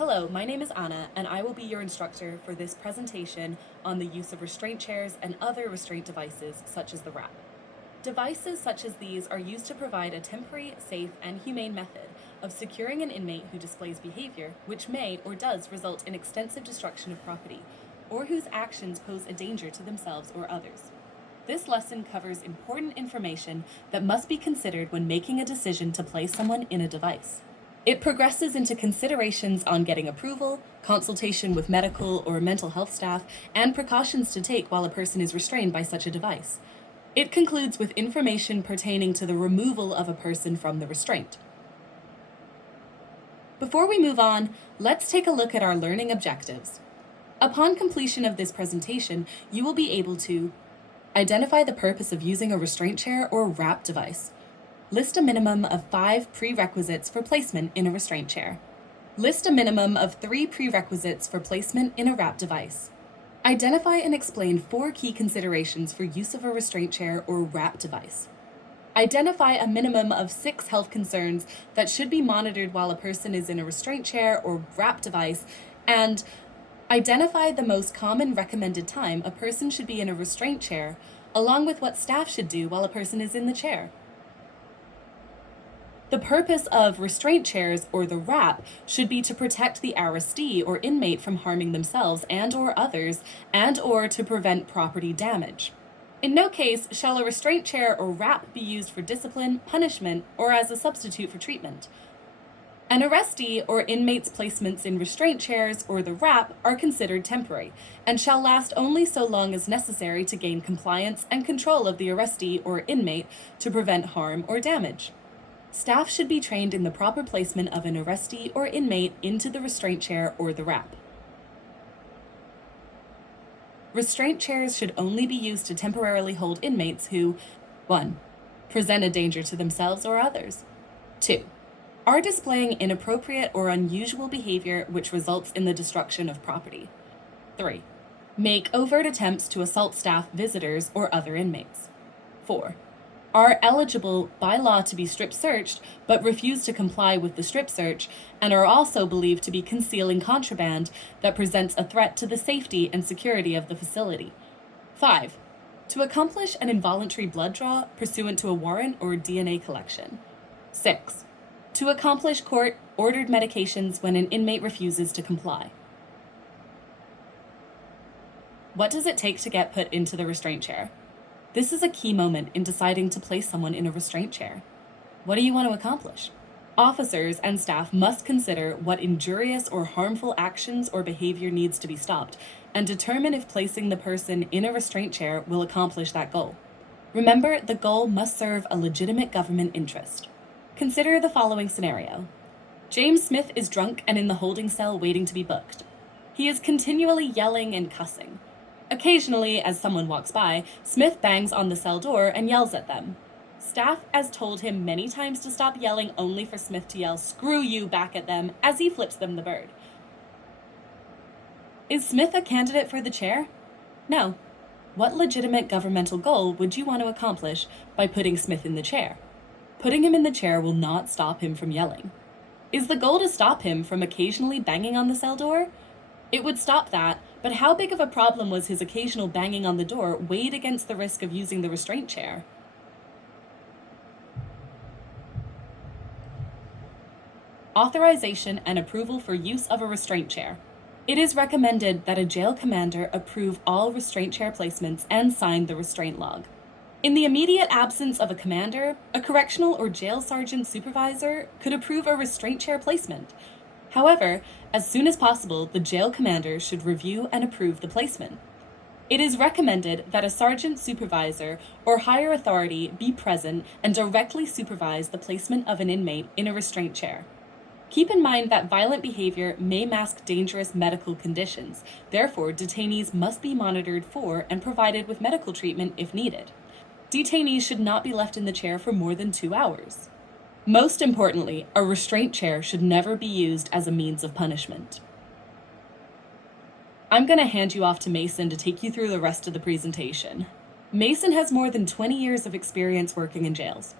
Hello, my name is Anna, and I will be your instructor for this presentation on the use of restraint chairs and other restraint devices such as the wrap. Devices such as these are used to provide a temporary, safe, and humane method of securing an inmate who displays behavior which may or does result in extensive destruction of property, or whose actions pose a danger to themselves or others. This lesson covers important information that must be considered when making a decision to place someone in a device. It progresses into considerations on getting approval, consultation with medical or mental health staff, and precautions to take while a person is restrained by such a device. It concludes with information pertaining to the removal of a person from the restraint. Before we move on, let's take a look at our learning objectives. Upon completion of this presentation, you will be able to identify the purpose of using a restraint chair or wrap device. List a minimum of 5 prerequisites for placement in a restraint chair. List a minimum of 3 prerequisites for placement in a wrap device. Identify and explain 4 key considerations for use of a restraint chair or wrap device. Identify a minimum of 6 health concerns that should be monitored while a person is in a restraint chair or wrap device, and identify the most common recommended time a person should be in a restraint chair, along with what staff should do while a person is in the chair. The purpose of restraint chairs or the wrap should be to protect the arrestee or inmate from harming themselves and or others and or to prevent property damage. In no case shall a restraint chair or wrap be used for discipline, punishment, or as a substitute for treatment. An arrestee or inmate's placements in restraint chairs or the wrap are considered temporary and shall last only so long as necessary to gain compliance and control of the arrestee or inmate to prevent harm or damage. Staff should be trained in the proper placement of an arrestee or inmate into the restraint chair or the wrap. Restraint chairs should only be used to temporarily hold inmates who 1. Present a danger to themselves or others. 2. Are displaying inappropriate or unusual behavior which results in the destruction of property. 3. Make overt attempts to assault staff, visitors, or other inmates. 4. Are eligible by law to be strip searched, but refuse to comply with the strip search, and are also believed to be concealing contraband that presents a threat to the safety and security of the facility. 5. To accomplish an involuntary blood draw pursuant to a warrant or DNA collection. 6. To accomplish court-ordered medications when an inmate refuses to comply. What does it take to get put into the restraint chair? This is a key moment in deciding to place someone in a restraint chair. What do you want to accomplish? Officers and staff must consider what injurious or harmful actions or behavior needs to be stopped and determine if placing the person in a restraint chair will accomplish that goal. Remember, the goal must serve a legitimate government interest. Consider the following scenario. James Smith is drunk and in the holding cell waiting to be booked. He is continually yelling and cussing. Occasionally, as someone walks by, Smith bangs on the cell door and yells at them. Staff has told him many times to stop yelling, only for Smith to yell, "Screw you," back at them as he flips them the bird. Is Smith a candidate for the chair? No. What legitimate governmental goal would you want to accomplish by putting Smith in the chair? Putting him in the chair will not stop him from yelling. Is the goal to stop him from occasionally banging on the cell door? It would stop that, but how big of a problem was his occasional banging on the door weighed against the risk of using the restraint chair? Authorization and approval for use of a restraint chair. It is recommended that a jail commander approve all restraint chair placements and sign the restraint log. In the immediate absence of a commander, a correctional or jail sergeant supervisor could approve a restraint chair placement. However, as soon as possible, the jail commander should review and approve the placement. It is recommended that a sergeant supervisor or higher authority be present and directly supervise the placement of an inmate in a restraint chair. Keep in mind that violent behavior may mask dangerous medical conditions. Therefore, detainees must be monitored for and provided with medical treatment if needed. Detainees should not be left in the chair for more than 2 hours. Most importantly, a restraint chair should never be used as a means of punishment. I'm going to hand you off to Mason to take you through the rest of the presentation. Mason has more than 20 years of experience working in jails.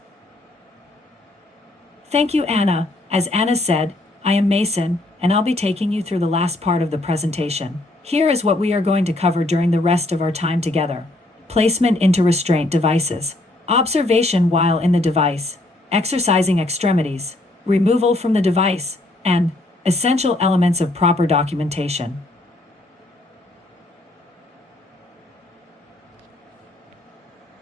Thank you, Anna. As Anna said, I am Mason, and I'll be taking you through the last part of the presentation. Here is what we are going to cover during the rest of our time together. Placement into restraint devices. Observation while in the device. Exercising extremities. Removal from the device. And essential elements of proper documentation.